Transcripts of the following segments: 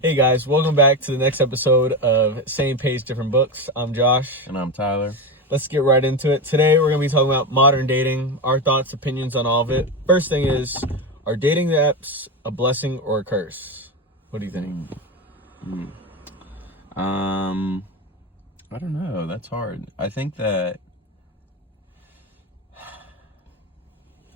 Hey guys, welcome back to the next episode of Same Page, Different Books. I'm Josh. And I'm Tyler. Let's get right into it. Today we're going to be talking about modern dating, our thoughts, opinions on all of it. First thing is, are dating apps a blessing or a curse? What do you think? I don't know. That's hard. I think that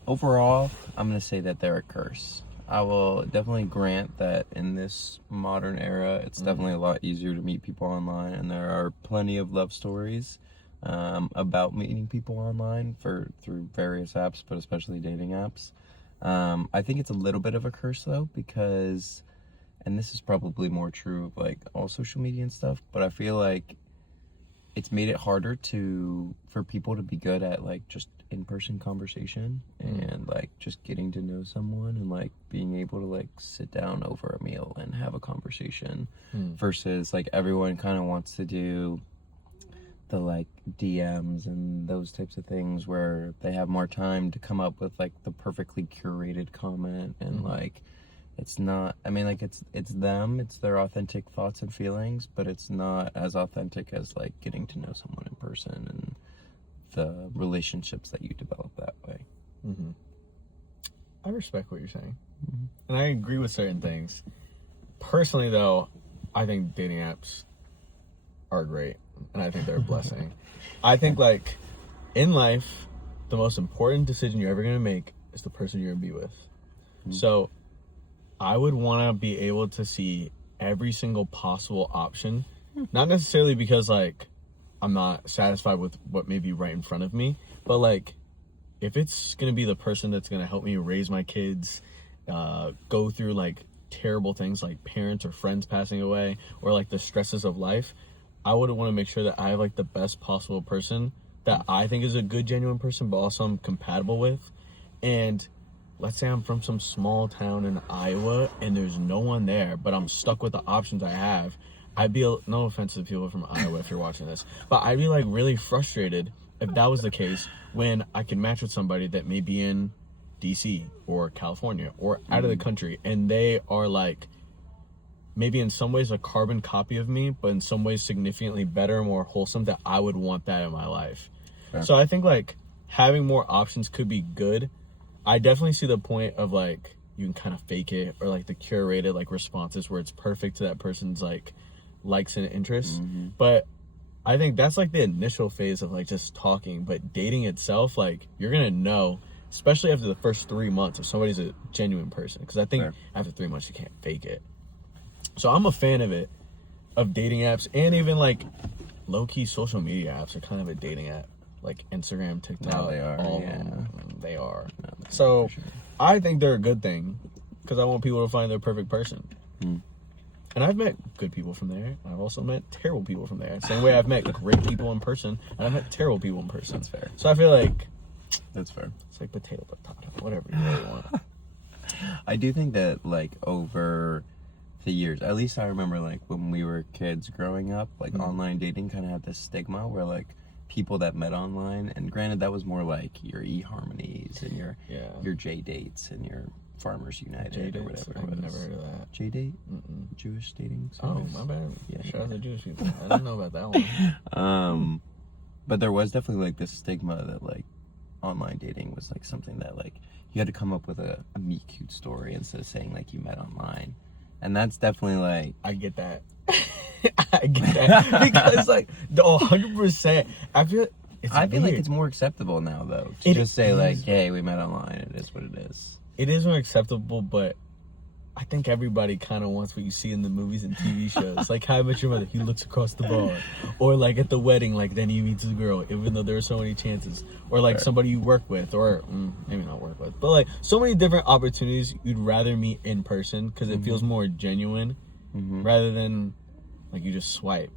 overall, I'm going to say that they're a curse. I will definitely grant that in this modern era, it's definitely a lot easier to meet people online, and there are plenty of love stories about meeting people online through various apps, but especially dating apps. I think it's a little bit of a curse though, because, and this is probably more true of like all social media and stuff, but I feel like it's made it harder for people to be good at like just in-person conversation and like just getting to know someone and like being able to like sit down over a meal and have a conversation versus like everyone kind of wants to do the like DMs and those types of things where they have more time to come up with like the perfectly curated comment and like it's not, I mean, like it's them, it's their authentic thoughts and feelings, but it's not as authentic as like getting to know someone in person and the relationships that you develop that way. I respect what you're saying. And I agree with certain things. Personally though, I think dating apps are great. And I think they're a blessing. I think like in life, the most important decision you're ever going to make is the person you're going to be with. So I would want to be able to see every single possible option, not necessarily because like I'm not satisfied with what may be right in front of me, but like if it's going to be the person that's going to help me raise my kids, go through like terrible things like parents or friends passing away or like the stresses of life, I would want to make sure that I have like the best possible person that I think is a good, genuine person, but also I'm compatible with. And let's say I'm from some small town in Iowa and there's no one there, but I'm stuck with the options I have. I'd be, no offense to the people from Iowa if you're watching this, but I'd be like really frustrated if that was the case when I can match with somebody that may be in DC or California or out of the country and they are like maybe in some ways a carbon copy of me, but in some ways significantly better and more wholesome that I would want that in my life. Fair. So I think like having more options could be good. I definitely see the point of like you can kind of fake it or like the curated like responses where it's perfect to that person's like likes and interests. But I think that's like the initial phase of like just talking, but dating itself, like you're gonna know, especially after the first 3 months, if somebody's a genuine person, because I think after 3 months you can't fake it. So I'm a fan of it, of dating apps, and even like low-key social media apps are kind of a dating app, like Instagram, TikTok. No, they are. They are. No, they So are, for sure. I think they're a good thing because I want people to find their perfect person. And I've met good people from there. I've also met terrible people from there. Same way I've met great people in person, and I've met terrible people in person. That's fair. So I feel like That's fair. it's like potato, whatever you really want. I do think that like over the years, at least I remember like when we were kids growing up, like online dating kind of had this stigma where like people that met online, and granted that was more like your eHarmonies and your J-dates and your Farmers United J-dates? or whatever it was. I've never heard of that. J-date? Jewish dating Oh, service? my bad. Yeah. Shout out to Jewish people. I didn't know about that one. But there was definitely like this stigma that like online dating was like something that like you had to come up with a meet cute story instead of saying like you met online. And that's definitely like, I get that. I get that. Because like, 100%, I feel like it's more acceptable now though. To just say like, hey, we met online. It is what it is. It is more acceptable, but I think everybody kind of wants what you see in the movies and TV shows. Like How I Met Your Mother, he looks across the bar. Or like at the wedding, like then he meets the girl, even though there are so many chances. Or like somebody you work with, or maybe not work with. But like so many different opportunities you'd rather meet in person because it feels more genuine rather than like you just swipe.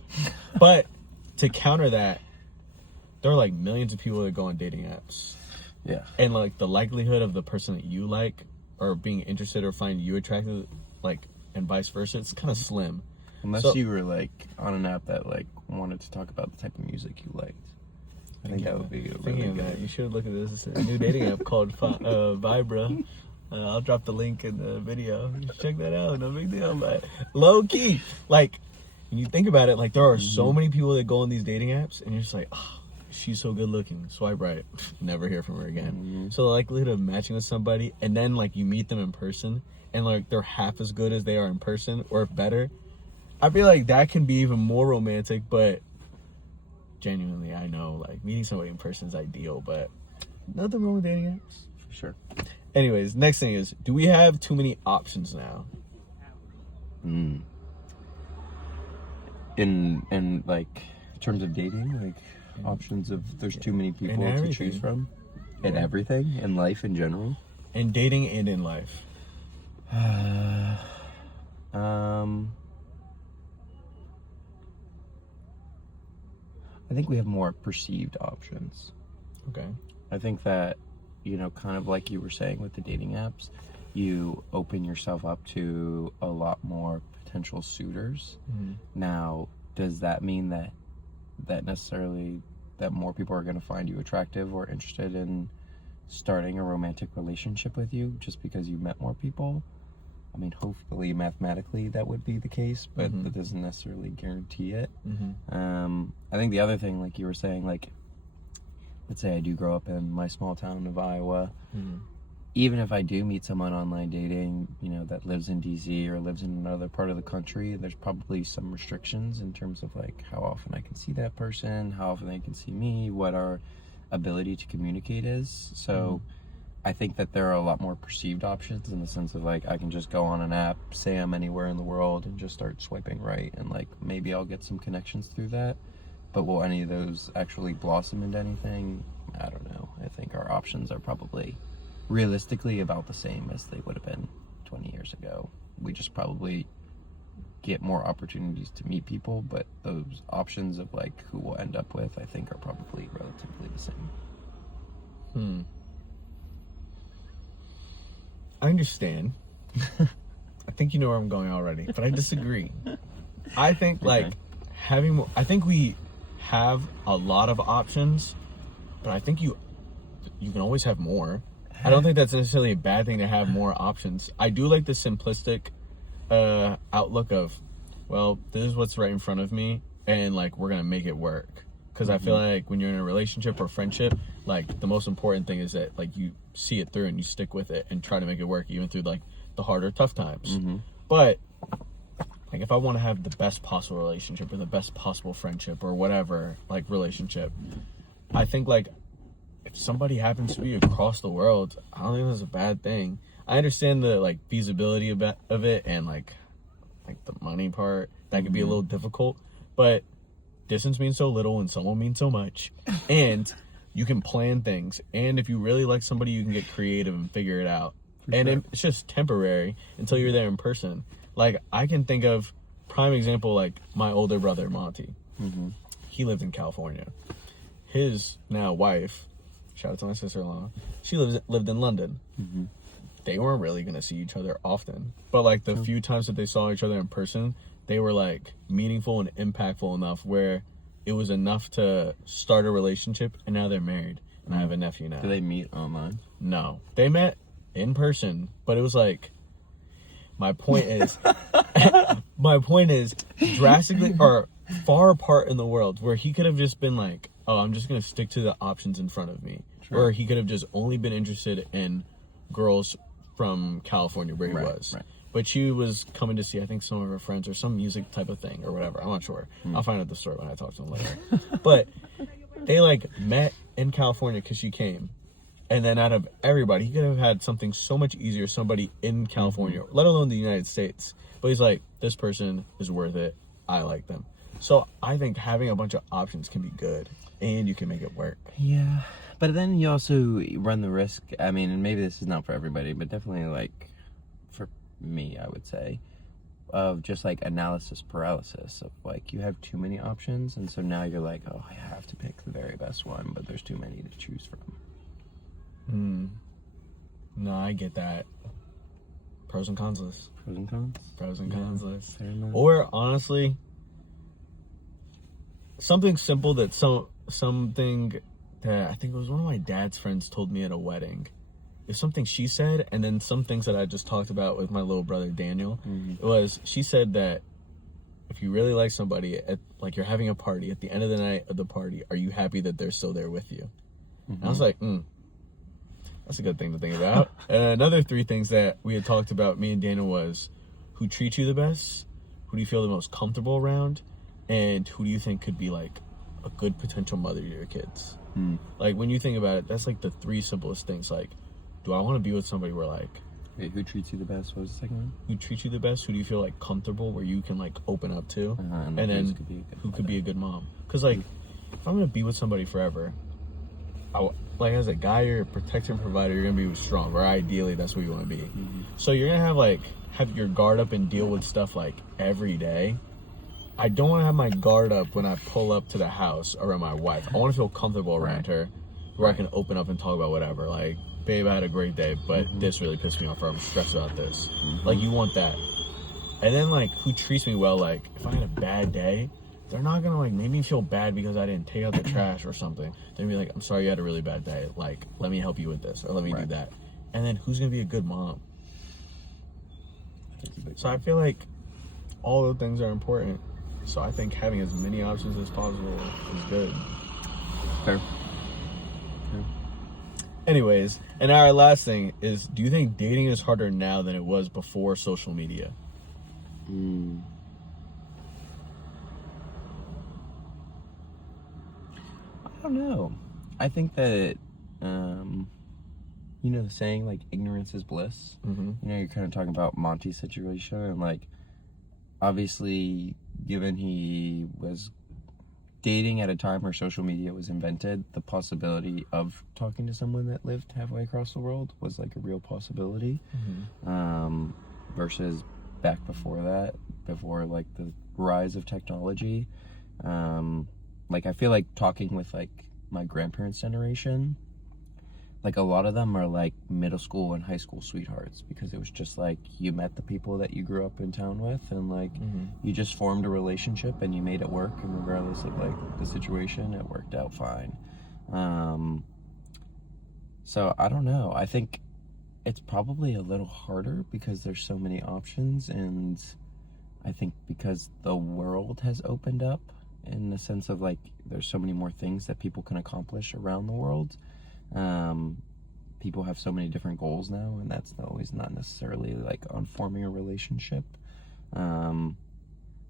But to counter that, there are like millions of people that go on dating apps. Yeah. And like the likelihood of the person that you like or being interested or find you attractive, like, and vice versa, it's kind of slim. Unless you were like on an app that like wanted to talk about the type of music you liked. I think that would be a really good. You should look at this. It's a new dating app called Vibra. I'll drop the link in the video. Check that out. No big deal, but low key, like when you think about it, like there are so many people that go on these dating apps, and you're just like, oh, she's so good looking. Swipe right, never hear from her again. So the likelihood of matching with somebody, and then like you meet them in person, and like they're half as good as they are in person, or better. I feel like that can be even more romantic, but genuinely, I know like meeting somebody in person is ideal, but nothing wrong with dating apps. For sure. Anyways, next thing is, do we have too many options now? In like terms of dating, like options of there's too many people to choose from, in everything, in life in general, in dating and in life. I think we have more perceived options. Okay. I think that, you know, kind of like you were saying with the dating apps, you open yourself up to a lot more potential suitors. Now, does that mean that necessarily that more people are going to find you attractive or interested in starting a romantic relationship with you just because you met more people? I mean, hopefully, mathematically, that would be the case, but that doesn't necessarily guarantee it. I think the other thing, like you were saying, like, let's say I do grow up in my small town of Iowa. Even if I do meet someone online dating, you know, that lives in DC or lives in another part of the country, there's probably some restrictions in terms of like how often I can see that person, how often they can see me, what our ability to communicate is. So I think that there are a lot more perceived options in the sense of like I can just go on an app, say I'm anywhere in the world, and just start swiping right, and like maybe I'll get some connections through that. But will any of those actually blossom into anything? I don't know. I think our options are probably realistically about the same as they would have been 20 years ago. We just probably get more opportunities to meet people, but those options of like who we'll end up with, I think, are probably relatively the same. I understand. I think you know where I'm going already, but I disagree. I think like having more, I think we have a lot of options, but I think you can always have more. I don't think that's necessarily a bad thing to have more options. I do like the simplistic outlook of, well, this is what's right in front of me, and like we're gonna make it work. Because I feel like when you're in a relationship or friendship, like the most important thing is that like you see it through and you stick with it and try to make it work even through like the harder, tough times. But like if I want to have the best possible relationship or the best possible friendship or whatever like relationship, I think like if somebody happens to be across the world, I don't think that's a bad thing. I understand the like feasibility of it and like the money part that could be a little difficult, but distance means so little and someone means so much, and you can plan things, and if you really like somebody you can get creative and figure it out. It's just temporary until you're there in person. Like I can think of prime example, like my older brother Monty. He lived in California. His now wife, shout out to my sister-in-law, she lived in London. They weren't really gonna see each other often, but like the few times that they saw each other in person, they were like meaningful and impactful enough where it was enough to start a relationship, and now they're married, and I have a nephew now. Do they meet online? No, they met in person, but it was like, my point is drastically or far apart in the world, where he could have just been like, oh, I'm just gonna stick to the options in front of me. Or he could have just only been interested in girls from California where he was. But she was coming to see, I think, some of her friends or some music type of thing or whatever. I'm not sure. I'll find out the story when I talk to him later. But they like met in California because she came. And then out of everybody, he could have had something so much easier, somebody in California, let alone the United States. But he's like, this person is worth it. I like them. So I think having a bunch of options can be good, and you can make it work. Yeah. But then you also run the risk, I mean, and maybe this is not for everybody, but definitely like for me, I would say, of just like analysis paralysis of like you have too many options, and so now you're like, oh, I have to pick the very best one, but there's too many to choose from. No, I get that. Pros and cons list. Pros and cons? Pros and cons list. Fair enough. Or honestly, something simple something that I think it was one of my dad's friends told me at a wedding. it's something she said, and then some things that I just talked about with my little brother Daniel. She said that if you really like somebody, like you're having a party, at the end of the night of the party, are you happy that they're still there with you? And I was like, that's a good thing to think about. And another 3 things that we had talked about, me and Daniel, was who treats you the best, who do you feel the most comfortable around, and who do you think could be like a good potential mother to your kids. Like when you think about it, that's like the 3 simplest things. Like, do I want to be with somebody where like, wait, who treats you the best? What was the second one? Who treats you the best? Who do you feel like comfortable where you can like open up to? And then who could be a good mom? Because like, if I'm gonna be with somebody forever, like as a guy, you're a protector and provider. You're gonna be strong, or ideally that's what you want to be. So you're gonna have your guard up and deal with stuff like every day. I don't want to have my guard up when I pull up to the house around my wife. I want to feel comfortable around her, where I can open up and talk about whatever. Like, babe, I had a great day, but this really pissed me off, or I'm stressed about this. Like, you want that. And then, like, who treats me well. Like, if I had a bad day, they're not gonna, like, make me feel bad because I didn't take out the trash or something. They're gonna be like, I'm sorry you had a really bad day. Like, let me help you with this, or let me do that. And then who's gonna be a good mom? So I feel like all those things are important. So I think having as many options as possible is good. Fair. Anyways, and our last thing is, do you think dating is harder now than it was before social media? I don't know. I think that, you know the saying, like, ignorance is bliss? You know, you're kind of talking about Monty's situation, and, like, obviously, given he was dating at a time where social media was invented, the possibility of talking to someone that lived halfway across the world was like a real possibility. Versus back before that, before like the rise of technology. Like I feel like talking with like my grandparents' generation, like a lot of them are like middle school and high school sweethearts, because it was just like you met the people that you grew up in town with, and like you just formed a relationship and you made it work, and regardless of like the situation, it worked out fine. So I don't know. I think it's probably a little harder because there's so many options, and I think because the world has opened up in the sense of like there's so many more things that people can accomplish around the world. People have so many different goals now, and that's always not necessarily like on forming a relationship.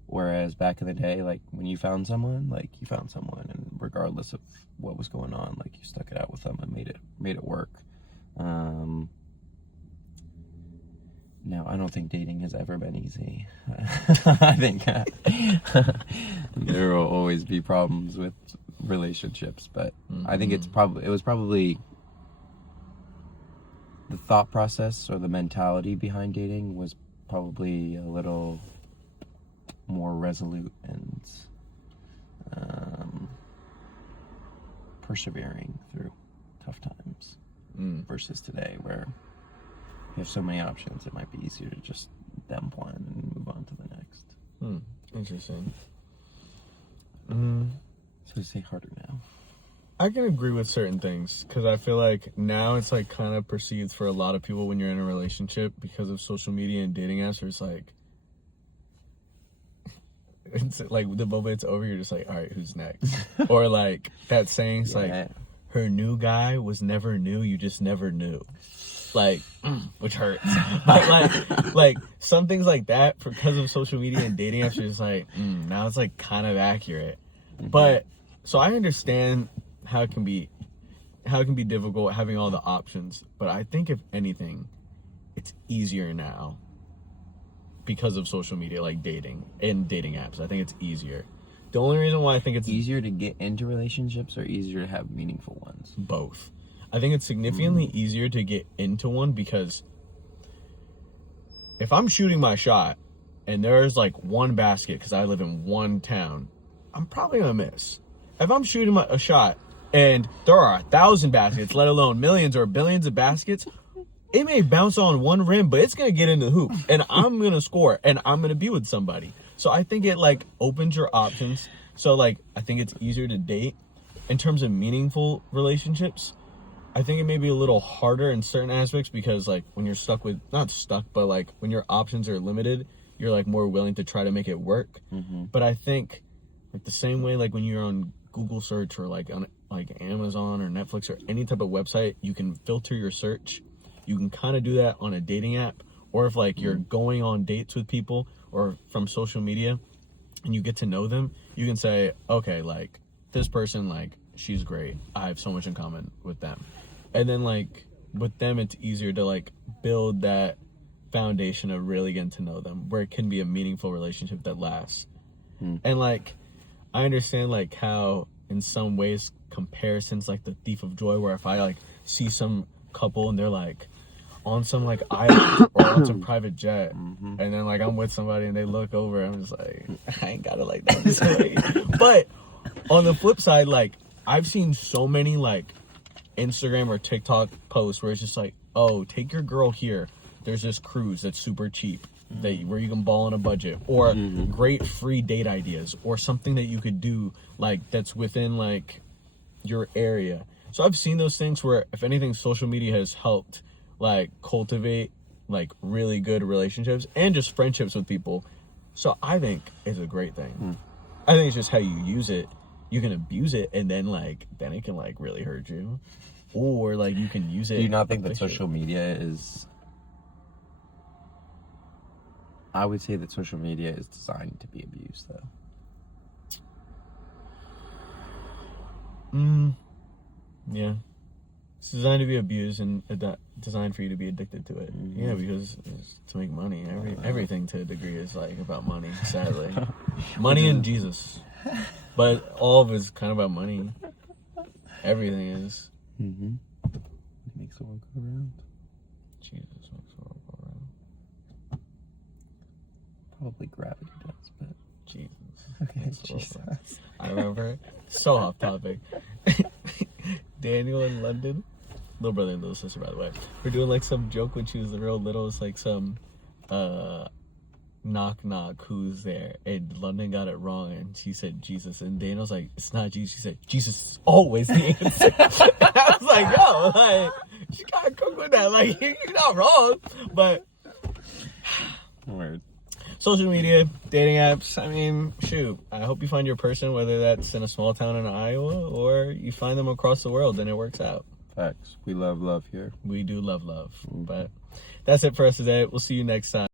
Whereas back in the day, like when you found someone, and regardless of what was going on, like you stuck it out with them and made it work. No, I don't think dating has ever been easy. I think there will always be problems with relationships, but I think it was probably the thought process or the mentality behind dating was probably a little more resolute and persevering through tough times versus today, where you have so many options. It might be easier to just dump one and move on to the next. Interesting. So I say harder now. I can agree with certain things, because I feel like now it's like kind of perceived for a lot of people when you're in a relationship because of social media and dating apps, where it's like the moment it's over, you're just like, all right, who's next? Or like that saying, it's like, her new guy was never new, you just never knew. Like, which hurts. But like some things like that, because of social media and dating apps, you're just like, now it's like kind of accurate. But so I understand how it can be difficult having all the options, but I think if anything, it's easier now because of social media, like dating and dating apps. I think it's easier. The only reason why I think it's easier to get into relationships or easier to have meaningful ones? Both. I think it's significantly easier to get into one, because if I'm shooting my shot and there's like one basket because I live in one town, I'm probably gonna miss. If I'm shooting a shot and there are 1,000 baskets, let alone millions or billions of baskets, it may bounce on one rim, but it's gonna get in the hoop, and I'm gonna score, and I'm gonna be with somebody. So I think it like opens your options. So like I think it's easier to date. In terms of meaningful relationships, I think it may be a little harder in certain aspects because like when you're stuck with, not stuck, but like when your options are limited, you're like more willing to try to make it work. But I think like the same way like when you're on Google search or like on like Amazon or Netflix or any type of website, you can filter your search. You can kind of do that on a dating app, or if like you're going on dates with people or from social media and you get to know them, you can say, okay, like this person, like she's great. I have so much in common with them. And then like with them, it's easier to like build that foundation of really getting to know them where it can be a meaningful relationship that lasts. And like, I understand like how in some ways comparisons like the thief of joy, where if I like see some couple and they're like on some like island or on some private jet and then like I'm with somebody and they look over, I'm just like, I ain't gotta like that this way. But on the flip side, like I've seen so many like Instagram or TikTok posts where it's just like, oh, take your girl here, there's this cruise that's super cheap where you can ball on a budget, or great free date ideas, or something that you could do like that's within like your area. So I've seen those things where, if anything, social media has helped like cultivate like really good relationships and just friendships with people. So I think it's a great thing. I think it's just how you use it. You can abuse it and then it can like really hurt you, or like you can use it. Do you not think that social media is, I would say that social media is designed to be abused though? Yeah, it's designed to be abused and designed for you to be addicted to it. Yeah, because it's to make money. Everything to a degree is like about money, sadly. Money and Jesus, but all of it's kind of about money. Everything is. It makes the world go around. Jesus makes the world go around. Probably gravity does, but Jesus. okay, Jesus. I remember, so off topic. Daniel in London, little brother and little sister, by the way, were doing like some joke when she was real little. It's like some knock knock, who's there? And London got it wrong and she said Jesus, and Daniel's like, it's not Jesus. She said Jesus is always the answer. I was like, yo, like she gotta cook with that, like you're not wrong. But Weird. social media, dating apps, I mean, shoot, I hope you find your person, whether that's in a small town in Iowa or you find them across the world and it works out. Facts. We love love here. We do love love. But that's it for us today. We'll see you next time.